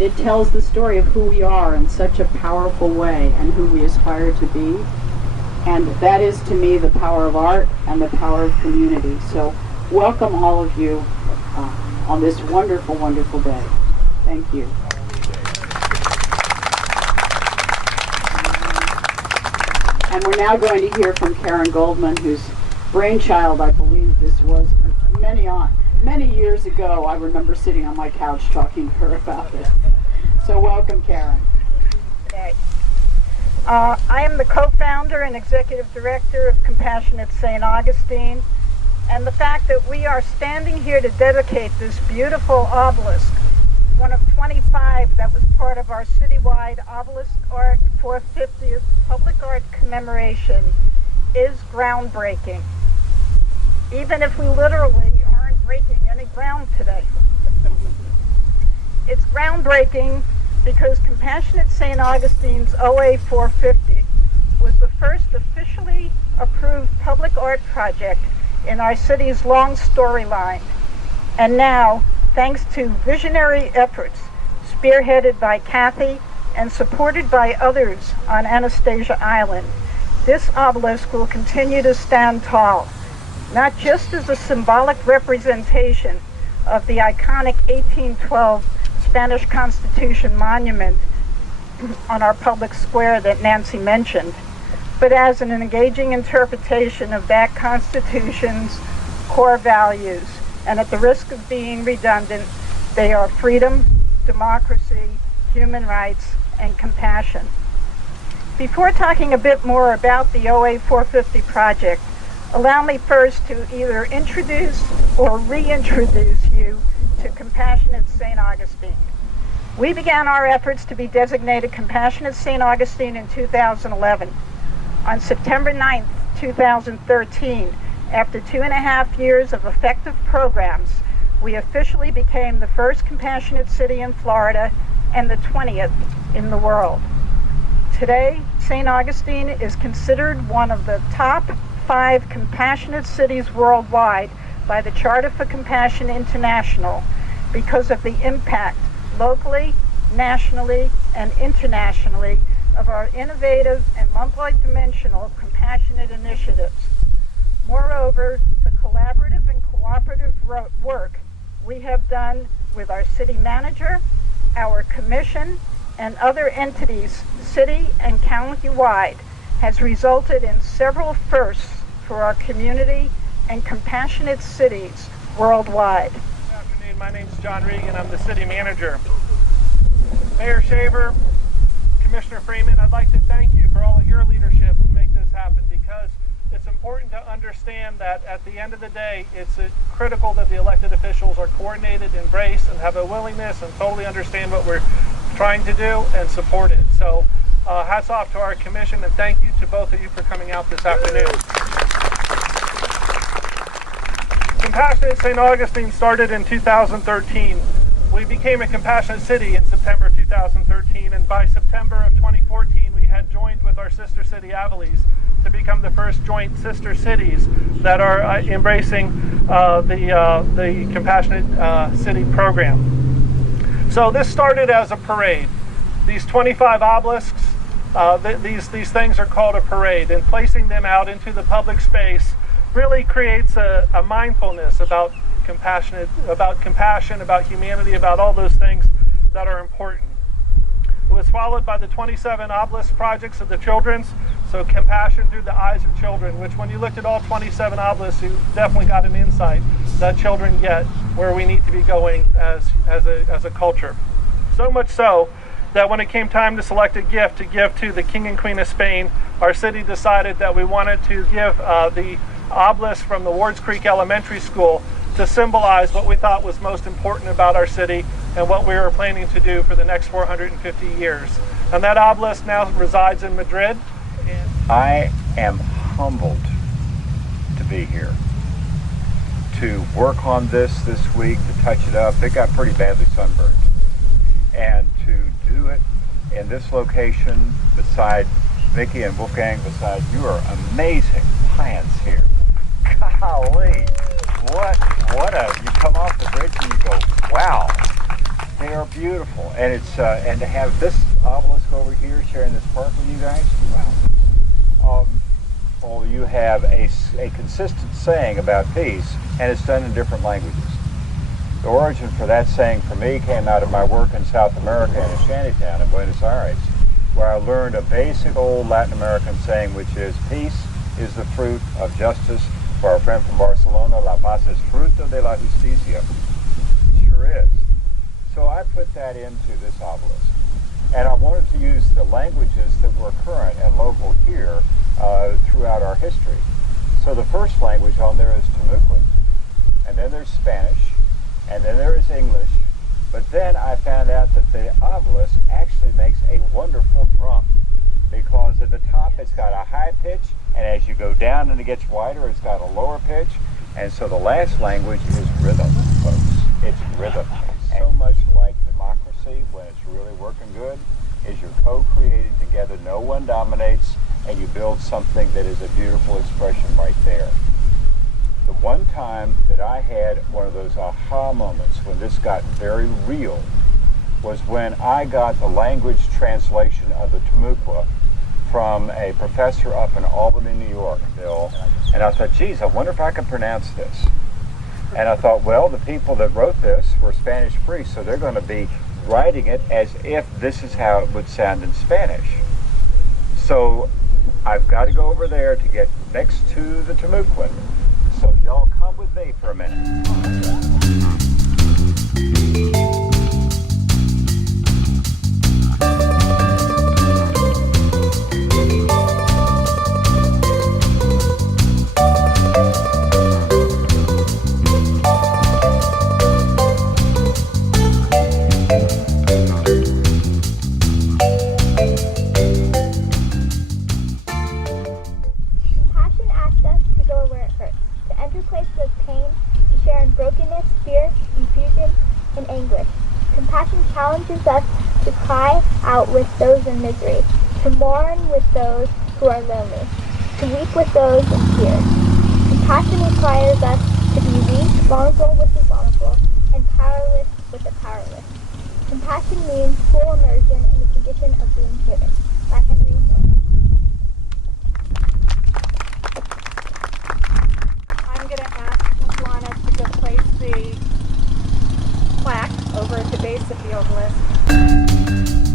And it tells the story of who we are in such a powerful way and who we aspire to be. And that is, to me, the power of art and the power of community. So welcome all of you on this wonderful, wonderful day. Thank you. And we're now going to hear from Karen Goldman, whose brainchild, I believe this was many years ago. I remember sitting on my couch talking to her about it. So welcome, Karen. Okay. I am the co-founder and executive director of Compassionate St Augustine, and the fact that we are standing here to dedicate this beautiful obelisk, one of 25 that was part of our citywide Obelisk Art 450th Public Art Commemoration, is groundbreaking, even if we literally aren't breaking any ground today. It's groundbreaking because Compassionate St. Augustine's OA 450 was the first officially approved public art project in our city's long storyline. And now, thanks to visionary efforts spearheaded by Kathy and supported by others on Anastasia Island, this obelisk will continue to stand tall, not just as a symbolic representation of the iconic 1812 Spanish Constitution monument on our public square that Nancy mentioned, but as an engaging interpretation of that Constitution's core values. And at the risk of being redundant, they are freedom, democracy, human rights, and compassion. Before talking a bit more about the OA 450 project, allow me first to either introduce or reintroduce you to Compassionate St. Augustine. We began our efforts to be designated Compassionate St. Augustine in 2011. On September 9th, 2013, after 2.5 years of effective programs, we officially became the first compassionate city in Florida and the 20th in the world. Today, St. Augustine is considered one of the top 5 compassionate cities worldwide by the Charter for Compassion International because of the impact locally, nationally, and internationally of our innovative and multi-dimensional compassionate initiatives. Moreover, the collaborative and cooperative work we have done with our city manager, our commission, and other entities, city and county-wide, has resulted in several firsts for our community and compassionate cities worldwide. Good afternoon. My name is John Regan. I'm the city manager. Mayor Shaver, Commissioner Freeman, I'd like to thank you for all of your leadership to make this happen, because it's important to understand that at the end of the day, it's critical that the elected officials are coordinated, embrace, and have a willingness and totally understand what we're trying to do and support it. So hats off to our commission, and thank you to both of you for coming out this afternoon. Compassionate St. Augustine started in 2013. We became a compassionate city in September of 2013, and by September of 2014, we had joined with our sister city, Obelisk, to become the first joint sister cities that are embracing the Compassionate City program. So this started as a parade. These 25 obelisks, these things are called a parade, and placing them out into the public space really creates a mindfulness about compassion, about humanity, about all those things that are important. It was followed by the 27 obelisk projects of the children's, so compassion through the eyes of children, which when you looked at all 27 obelisks, you definitely got an insight that children get where we need to be going as a culture. So much so that when it came time to select a gift to give to the King and Queen of Spain, our city decided that we wanted to give the obelisk from the Wards Creek Elementary School to symbolize what we thought was most important about our city and what we were planning to do for the next 450 years. And that obelisk now resides in Madrid. I am humbled to be here, to work on this week, to touch it up. It got pretty badly sunburned. And to do it in this location beside Miki and Wolfgang, beside your amazing plants here. Golly, what you come off the bridge and you go, wow, they are beautiful. beautiful, and it's and to have this obelisk over here sharing this park with you guys, wow. Well, you have a consistent saying about peace, and it's done in different languages. The origin for that saying for me came out of my work in South America in a shantytown in Buenos Aires, where I learned a basic old Latin American saying, which is, peace is the fruit of justice. For our friend from Barcelona, la paz es fruto de la justicia. It sure is. So I put that into this obelisk. And I wanted to use the languages that were current and local here throughout our history. So the first language on there is Timucuan, and then there's Spanish, and then there is English. But then I found out that the obelisk actually makes a wonderful drum, because at the top it's got a high pitch, and as you go down and it gets wider, it's got a lower pitch. And so the last language is rhythm, folks. It's rhythm. So much like democracy, when it's really working good, is you're co-creating together. No one dominates, and you build something that is a beautiful expression right there. The one time that I had one of those aha moments when this got very real was when I got the language translation of the Timucua from a professor up in Albany, New York, Bill. And I thought, geez, I wonder if I can pronounce this. And I thought, well, the people that wrote this were Spanish free, so they're going to be writing it as if this is how it would sound in Spanish. So I've got to go over there to get next to the Timucuan. So y'all come with me for a minute. Compassion asks us to go where it hurts, to enter places of pain, to share in brokenness, fear, confusion, and anguish. Compassion challenges us to cry out with those in misery, to mourn with those who are lonely, to weep with those in tears. Compassion requires us to be weak, vulnerable with the vulnerable, and powerless with the powerless. Compassion means full immersion in the condition of being human. By Henry Hill. I'm going to ask Lana to go place the plaque over at the base of the obelisk.